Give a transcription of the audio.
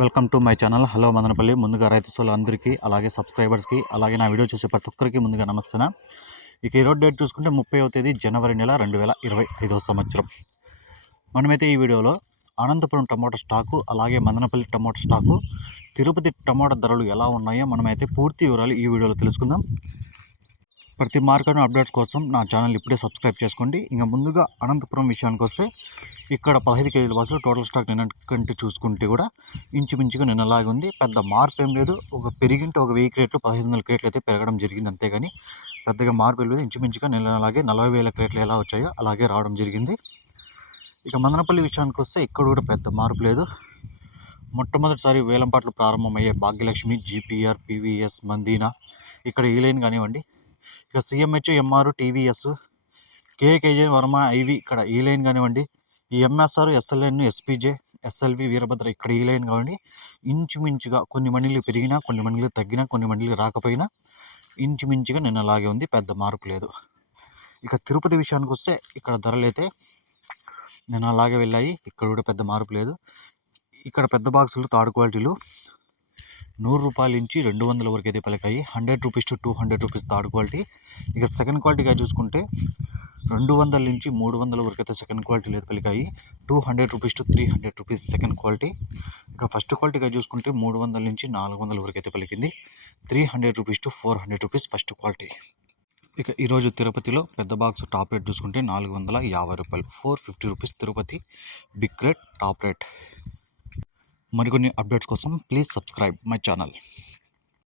Welcome to my channel. Hello Madanapalle. ముందుగా రైతు సోలు అందరికీ అలాగే సబ్స్క్రైబర్స్కి అలాగే నా వీడియో చూసే ప్రతి ఒక్కరికి ముందుగా నమస్తే ఇక ఈరోజు డేట్ చూసుకుంటే ముప్పైవ తేదీ జనవరి నెల రెండు వేల ఇరవై ఐదవ సంవత్సరం. మనమైతే ఈ వీడియోలో అనంతపురం టమోటా స్టాకు అలాగే Madanapalle tomato stock Tirupati tomato ధరలు ఎలా ఉన్నాయో మనమైతే పూర్తి వివరాలు ఈ వీడియోలో తెలుసుకుందాం. ప్రతి మార్కెట్ అప్డేట్స్ కోసం నా ఛానల్ ఇప్పుడే సబ్స్క్రైబ్ చేసుకోండి. ఇంకా ముందుగా అనంతపురం విషయానికి వస్తే ఇక్కడ పదహైదు కేజీల బస్సులు టోటల్ స్టాక్ నిన్నకంటే చూసుకుంటే కూడా ఇంచుమించుగా నిన్నలాగే ఉంది. పెద్ద మార్పు ఏం లేదు. ఒక పెరిగింటే ఒక వెయ్యి క్రేట్లు పదహైదు వందల క్రేట్లు అయితే పెరగడం జరిగింది అంతేగాని పెద్దగా మార్పు లేదు. ఇంచుమించుగా నిన్నలాగే నలభై వేల క్రేట్లు ఎలా వచ్చాయో అలాగే రావడం జరిగింది. ఇక మదనపల్లి విషయానికి వస్తే ఇక్కడ కూడా పెద్ద మార్పు లేదు. మొట్టమొదటిసారి వేలంపాట్లు ప్రారంభమయ్యే భాగ్యలక్ష్మి జీపీఆర్ పీవీఎస్ మందీనా ఇక్కడ ఈ లైన్ కానివ్వండి. ఇక CMH MR TVS KKJ Varma IV ఇక్కడ ఈ లైన్ కానివ్వండి. ఈ MSR SLN SPJ SLV Veerabhadra ఇక్కడ ఈ లైన్ కానివ్వండి. ఇంచుమించుగా కొన్ని మండలి పెరిగినా కొన్ని మండలి తగ్గినా కొన్ని మండలి రాకపోయినా ఇంచుమించుగా నిన్న లాగే ఉంది పెద్ద మార్పు లేదు. ఇక తిరుపతి విషయానికి వస్తే ఇక్కడ ధరలు అయితే నిన్న అలాగే వెళ్ళాయి ఇక్కడ కూడా పెద్ద మార్పు లేదు. ఇక్కడ పెద్ద బాక్సులు థర్డ్ క్వాలిటీలు నూరు రూపాయల నుంచి రెండు వందల వరకు అయితే పలికాయి. Hundred rupees to two hundred rupees third quality. ఇక సెకండ్ క్వాలిటీగా చూసుకుంటే రెండు వందల నుంచి మూడు వందల వరకు అయితే సెకండ్ క్వాలిటీ అయితే పలికాయి. Two hundred rupees to three hundred rupees second quality. ఇక ఫస్ట్ క్వాలిటీగా చూసుకుంటే మూడు వందల నుంచి నాలుగు వందల వరకు అయితే పలికింది. Three hundred rupees to four hundred rupees first quality. ఇక ఈరోజు తిరుపతిలో పెద్ద బాక్స్ టాప్ రేట్ చూసుకుంటే నాలుగు వందల యాభై రూపాయలు. Four fifty rupees Tirupati big rate top rate. మరికొన్ని అప్డేట్స్ కోసం ప్లీజ్ సబ్స్క్రైబ్ మై ఛానల్.